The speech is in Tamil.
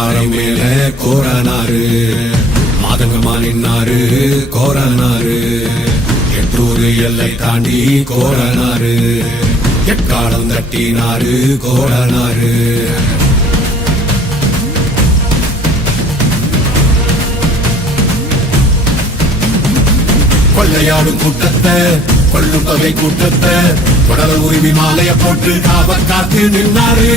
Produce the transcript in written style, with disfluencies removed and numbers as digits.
பாறை மேல கோரனாரு மாதங்கமா நின்னாரு கோரனாரு எட்டூர் எல்லை தாண்டி கோரனாரு எக்காலம் தட்டினாரு கோரனாரு கொள்ளையாடும் கூட்டத்தை கொள்ளும் தொகை கூட்டத்தை தொடர் உரிமை மாலைய போட்டு காவல் காத்து நின்னாரு